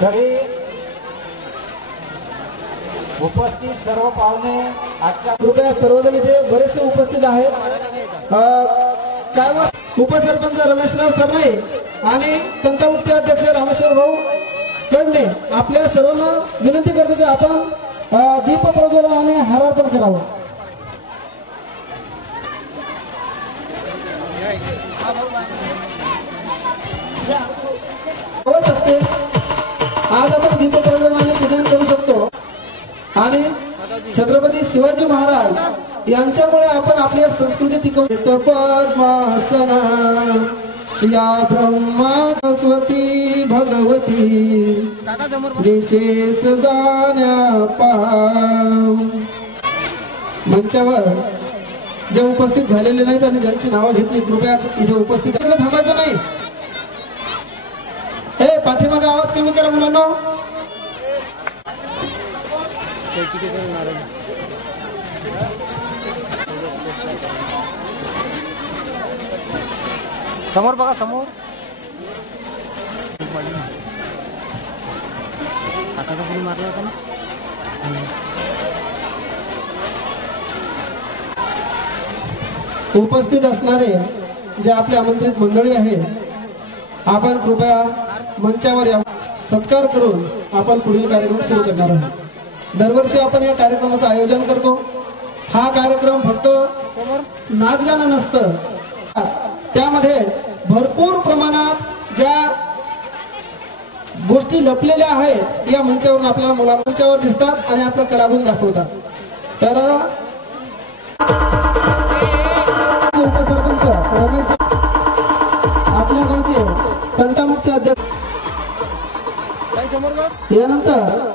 तरी उपस्थित सर्व पाहुणे आजच्या कृपया सर्वजण इथे बरेचसे उपस्थित आहेत. काय उपसरपंच रमेशराव सरनाई आणि तंटामुक्ती अध्यक्ष रामेश्वर भाऊ कडणे आपल्या सर्वांना विनंती करतो की आपण दीप प्रज्वलन आणि हारार्पण करावं. असते आज आपण दीप प्रज्वलनाने पूजन करू शकतो आणि छत्रपती शिवाजी महाराज यांच्यामुळे आपण आपली संस्कृती टिकवतो. पद्मासना या ब्रह्मा सरस्वती भगवती विशेष जाण्या पाव. मंचावर जे उपस्थित झालेले नाहीत आणि ज्यांची नावं घेतली कृपया इथे उपस्थित थांबायचं नाही. हे पाठीमागे आवाज कमी करा मुलांना. समोर बघा समोर. काकाचा फोन मारला होता ना. उपस्थित असणारे जे आपले आमंत्रित मंडळी आहे आपण कृपया मंचावर या सत्कार करून आपण पुढील कार्यक्रम सुरू करणार आहोत. दरवर्षी आपण या कार्यक्रमाचं आयोजन करतो. हा कार्यक्रम फक्त नाचगाणं नसतं, त्यामध्ये भरपूर प्रमाणात ज्या गोष्टी लपलेल्या आहेत या मंचावरून आपल्याला मुलांच्यावर दिसतात आणि आपला कलागुण दाखवतात. तर उपसरपंच रमेश आपल्या गावचे तंटामुक्ती अध्यक्ष यानंतर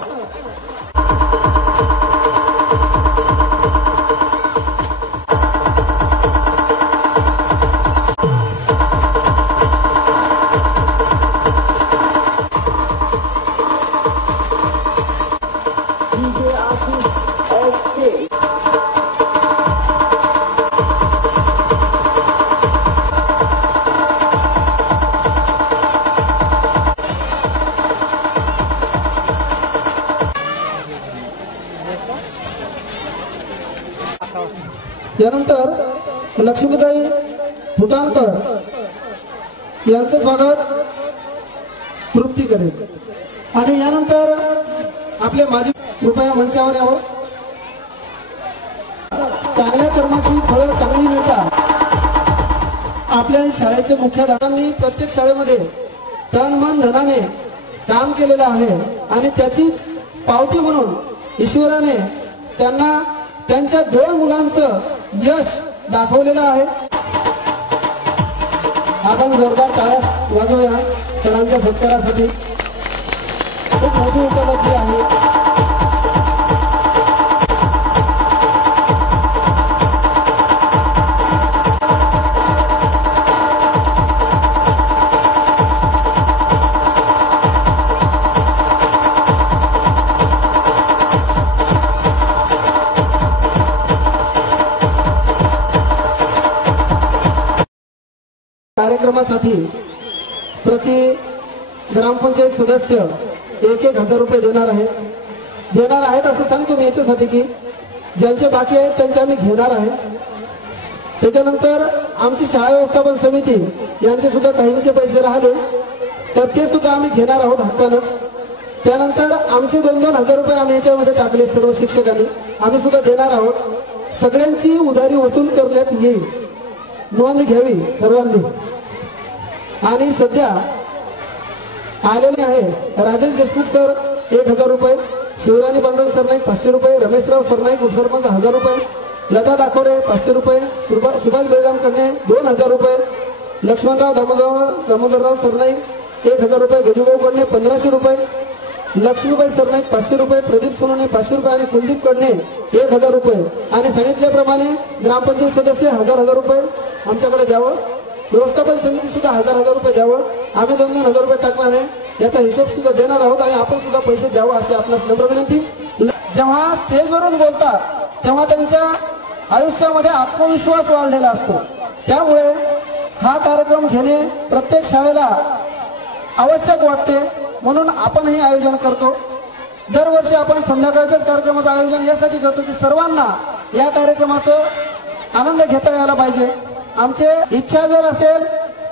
यानंतर लक्ष्मीताई फुटाणकर यांचं स्वागत तृप्ती करेल आणि यानंतर आपले माजी कृपया मंचावर यावं. चांगल्या कर्माची फळं चांगली मिळतात. आपल्या शाळेचे मुख्याध्यापकांनी प्रत्येक शाळेमध्ये तन मन धनाने काम केलेलं आहे आणि त्याचीच पावती म्हणून ईश्वराने त्यांना त्यांच्या 2 मुलांचं यश दाखवलेलं आहे. आपण जोरदार टाळ्या वाजवूया सणांच्या सत्कारासाठी. खूप मोठी उपलब्धी आहे. कार्यक्रमासाठी प्रति ग्रामपंचायत सदस्य 1,000 रुपये देणार आहेत असं सांगतो मी याच्यासाठी की ज्यांचे बाकी आहेत त्यांचे आम्ही घेणार आहे. त्याच्यानंतर आमची शाळा व्यवस्थापन समिती यांचे सुद्धा काहींचे पैसे राहिले तर ते सुद्धा आम्ही घेणार आहोत हक्कानं. त्यानंतर आमचे 2,000 रुपये आम्ही याच्यामध्ये टाकले सर्व शिक्षकांनी आम्ही सुद्धा देणार आहोत. सगळ्यांची उधारी वसूल करण्यात येईल. नोंद घ्यावी सर्वांनी. आणि सध्या आलेले आहे राजेश देशमुख सर 1,000 रुपये, शिवराणी पांडुरंग सरनाईक 500 रुपये, रमेशराव सरनाईक उपसरपंच 1,000 रुपये, लता डाकोरे 500 रुपये, सुभाष बेळगाम कडणे 2,000 रुपये, लक्ष्मणराव दामोदरराव सरनाईक 1,000 रुपये, गजूभाऊ कडणे 1,500 रुपये, लक्ष्मीबाई सरनाईक 500 रुपये, प्रदीप सोनवणे 500 रुपये आणि कुलदीप कडणे 1,000 रुपये. आणि सांगितल्याप्रमाणे ग्रामपंचायत सदस्य 1,000 रुपये आमच्याकडे द्यावं. व्यवस्थापन समिती सुद्धा 1,000 रुपये द्यावं. आम्ही 2,000 रुपये टाकणार आहे. याचा हिशोब सुद्धा देणार आहोत आणि आपण सुद्धा पैसे द्यावं अशी आपल्याला नम्र विनंती. जेव्हा स्टेजवरून बोलतात तेव्हा त्यांच्या आयुष्यामध्ये आत्मविश्वास वाढलेला असतो. त्यामुळे हा कार्यक्रम घेणे प्रत्येक शाळेला आवश्यक वाटते. म्हणून आपण हे आयोजन करतो. दरवर्षी आपण संध्याकाळच्याच कार्यक्रमाचं आयोजन यासाठी करतो की सर्वांना या कार्यक्रमाचं आनंद घेता यायला पाहिजे. आमची इच्छा जर असेल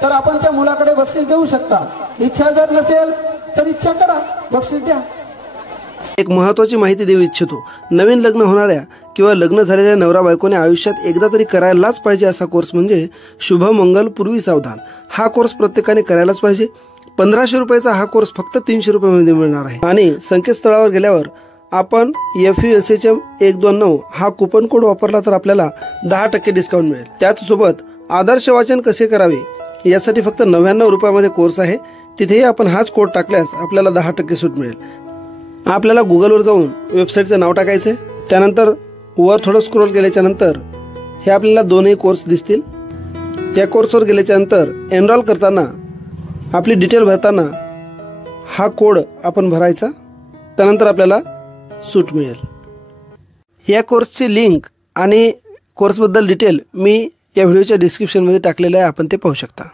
तर आपण त्या मुलाकडे बक्षीस देऊ शकता, इच्छा जर नसेल तर इच्छा करा, बक्षीस द्या. एक महत्त्वाची माहिती देऊ इच्छितो. नवीन लग्न होणाऱ्या किंवा लग्न झालेल्या नवरा बायकोने आयुष्यात एकदा तरी करायलाच पाहिजे असा कोर्स म्हणजे शुभमंगल पूर्वी सावधान. हा कोर्स प्रत्येकाने करायलाच पाहिजे. 1500 रुपयाचा हा कोर्स फक्त 300 रुपयामध्ये मिळणार आहे. आणि संकेतस्थळावर गेल्यावर आपण FUSHM 129 हा कुपन कोड वापरला तर आपल्याला 10% डिस्काउंट मिळेल. त्याचसोबत आदर्श वाचन कसे करावे यासाठी फक्त 99 रुपयामध्ये कोर्स आहे. तिथेही आपण हाच कोड टाकल्यास आपल्याला 10% सूट मिळेल. आपल्याला गुगलवर जाऊन वेबसाईटचं नाव टाकायचं आहे. त्यानंतर वर थोडं स्क्रोल केल्याच्या नंतर हे आपल्याला दोन्ही कोर्स दिसतील. त्या कोर्सवर गेल्याच्या नंतर एनरोल करताना आपली डिटेल भरताना हा कोड आपण भरायचा. त्यानंतर आपल्याला सूट मिळेल. या कोर्सची लिंक आणि कोर्सबद्दल डिटेल मी या व्हिडिओच्या डिस्क्रिप्शनमध्ये टाकलेलं आहे, आपण ते पाहू शकता.